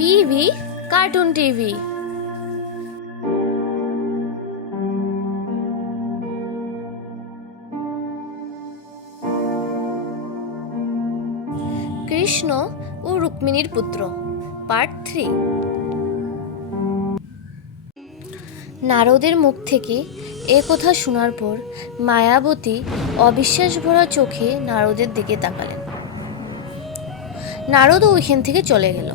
PV cartoon TV. Krishna ও রুক্মিণীর পুত্র পার্ট 3। নারদের মুখ থেকে এ কথা শোনার পর মায়াবতী অবিশ্বাস ভরা চোখে নারদের দিকে তাকালেন। নারদও ওইখান থেকে চলে গেল।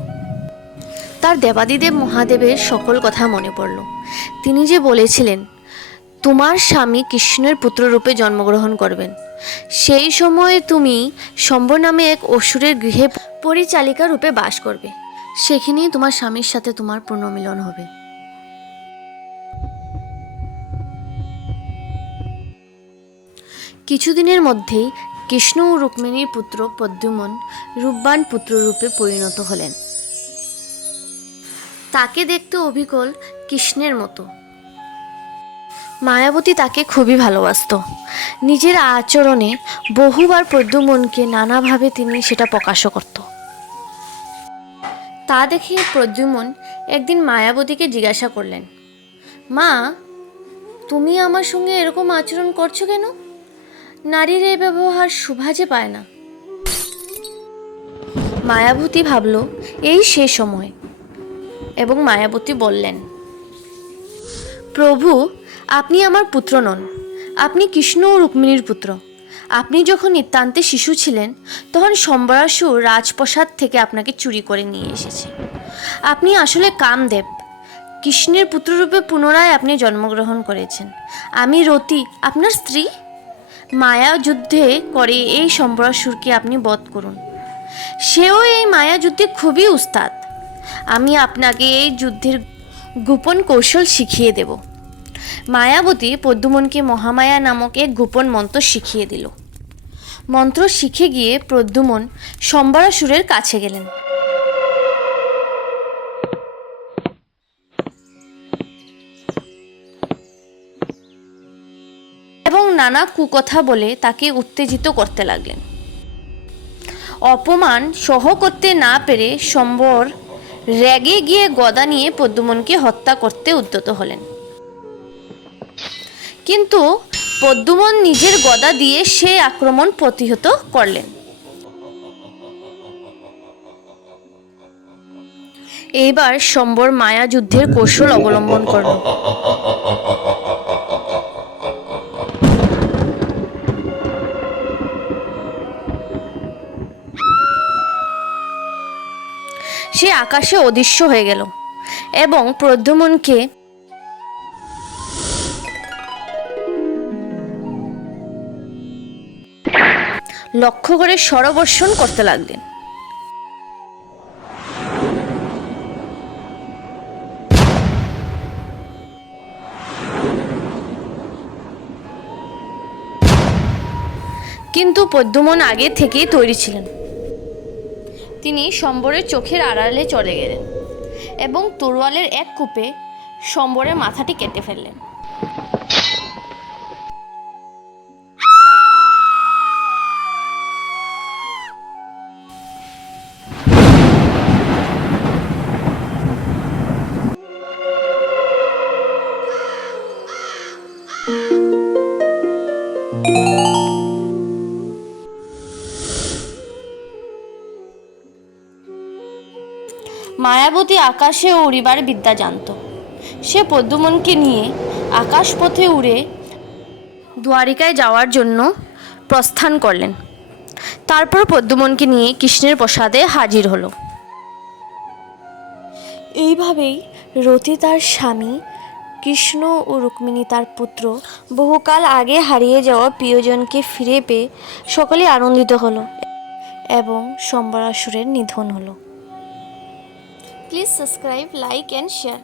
তার দেবাদিদেব মহাদেবের সকল কথা মনে পড়ল। তিনি যে বলেছিলেন তোমার স্বামী কৃষ্ণের পুত্ররূপে জন্মগ্রহণ করবেন, সেই সময়ে তুমি শম্বর নামে এক অসুরের গৃহে পরিচালিকা রূপে বাস করবে, সেখানেই তোমার স্বামীর সাথে তোমার পুনর্মিলন হবে। কিছুদিনের মধ্যেই কৃষ্ণ ও রুক্মিণীর পুত্র প্রদ্যুম্ন রূপবান পুত্ররূপে পরিণত হলেন। তাকে দেখতে অবিকল কৃষ্ণের মতো। মায়াবতী তাকে খুবই ভালোবাসত। নিজের আচরণে বহুবার প্রদ্যুম্নকে নানাভাবে তিনি সেটা প্রকাশও করত। তা দেখে প্রদ্যুম্ন একদিন মায়াবতীকে জিজ্ঞাসা করলেন, মা, তুমি আমার সঙ্গে এরকম আচরণ করছো কেন? নারীর এই ব্যবহার শোভা যে পায় না। মায়াবতী ভাবল এই সে সময়, এবং মায়াবতী বললেন, প্রভু, আপনি আমার পুত্র নন, আপনি কৃষ্ণ ও রুক্মিণীর পুত্র। আপনি যখন নিতান্তে শিশু ছিলেন তখন সম্বরাসুর রাজপ্রাসাদ থেকে আপনাকে চুরি করে নিয়ে এসেছে। আপনি আসলে কামদেব, কৃষ্ণের পুত্ররূপে পুনরায় আপনি জন্মগ্রহণ করেছেন। আমি রতি, আপনার স্ত্রী। মায়া যুদ্ধে করে এই সম্বরাসুরকে আপনি বধ করুন। সেও এই মায়া যুদ্ধে খুবই উস্তাদ। আমি আপনাকে এই যুদ্ধের গোপন কৌশল শিখিয়ে দেব। মায়াবতী প্রদ্যুম্নকে মহামায়া নামক এক গোপন মন্ত্র শিখিয়ে দিল। মন্ত্র শিখে গিয়ে প্রদ্যুম্ন সম্বরাসুরের কাছে গেলেন। এবং নানা কুকথা বলে তাকে উত্তেজিত করতে লাগলেন। অপমান সহ করতে না পেরে সম্বর রেগে গিয়ে গদা নিয়ে প্রদ্যুম্নকে হত্যা করতে উদ্যত হলেন। কিন্তু প্রদ্যুম্ন নিজের গদা দিয়ে সেই আক্রমণ প্রতিহত করলেন। এইবার সম্বর মায়া যুদ্ধের কৌশল অবলম্বন করল। সে আকাশে অদৃশ্য হয়ে গেল এবং প্রদ্যুম্নকে লক্ষ্য করে শরবর্ষণ করতে লাগলেন। কিন্তু প্রদ্যুম্ন আগে থেকেই তৈরি ছিলেন। তিনি সম্বরের চোখের আড়ালে চলে গেলেন এবং তরোয়ালের এক কূপে সম্বরের মাথাটি কেটে ফেললেন। মায়াবতী আকাশে উড়িবার বিদ্যা জানত। সে প্রদ্যুম্নকে নিয়ে আকাশপথে উড়ে দ্বারিকায় যাওয়ার জন্য প্রস্থান করলেন। তারপর প্রদ্যুম্নকে নিয়ে কৃষ্ণের প্রসাদে হাজির হলো। এইভাবেই রতি তার স্বামী, কৃষ্ণ ও রুক্মিণী তার পুত্র, বহুকাল আগে হারিয়ে যাওয়া প্রিয়জনকে ফিরে পেয়ে সকলে আনন্দিত হলো এবং সম্বরাসুরের নিধন হলো। Please subscribe, like and share.